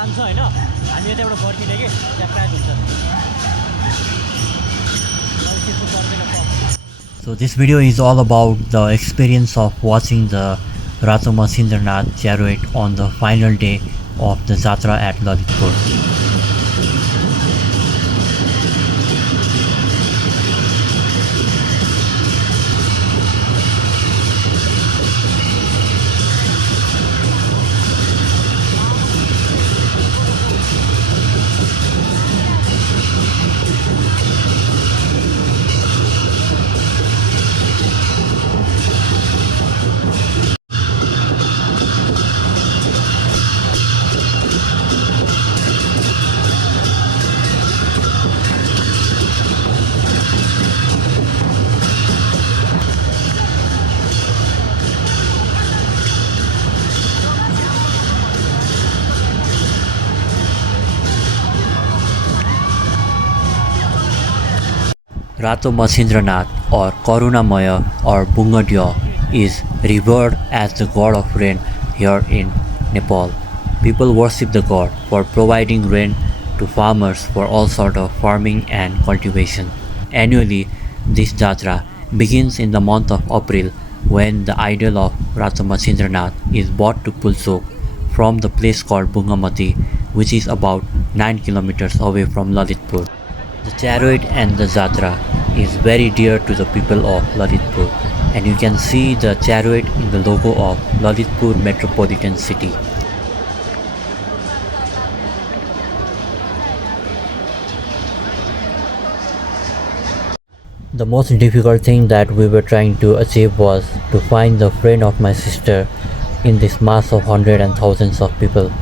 लान्छ हैन हामी यतैबाट फर्किने के त्यहाँ प्याक हुन्छ त्यस्तो गर्दैन पप So this video is all about the experience of watching the Rato Machhindranath chariot on the final day of the Jatra at Lalitpur. Rato Machhindranath or Karunamaya or Bungadya is revered as the god of rain here in Nepal. People worship the god for providing rain to farmers for all sort of farming and cultivation. Annually, this Jatra begins in the month of April when the idol of Rato Machhindranath is brought to Pulsok from the place called Bungamati, which is about 9 kilometers away from Lalitpur. The chariot and the Jatra is very dear to the people of Lalitpur, and you can see the chariot in the logo of Lalitpur Metropolitan City. The most difficult thing that we were trying to achieve was to find the friend of my sister in this mass of hundreds and thousands of people.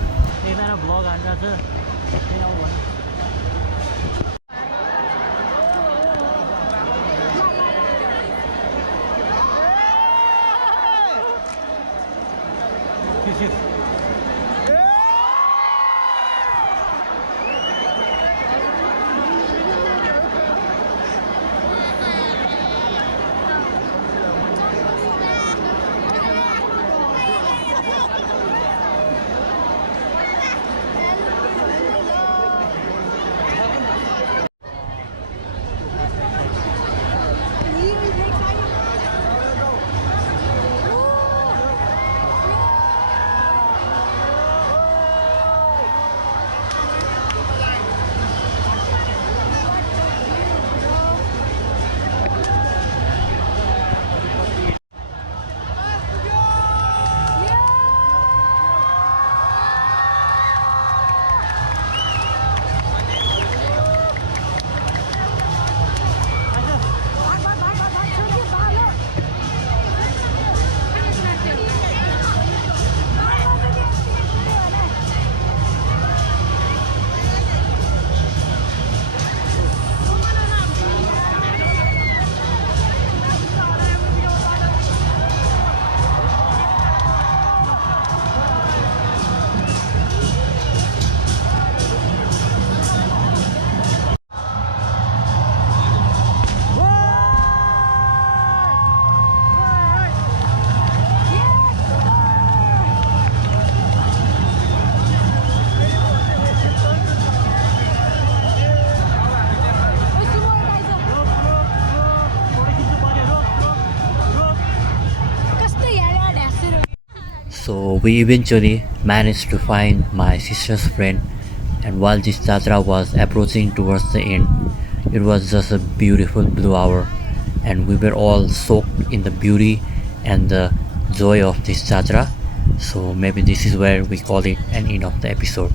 So we eventually managed to find my sister's friend, and while this Jatra was approaching towards the end, it was just a beautiful blue hour, and we were all soaked in the beauty and the joy of this Jatra. So maybe this is where we call it an end of the episode.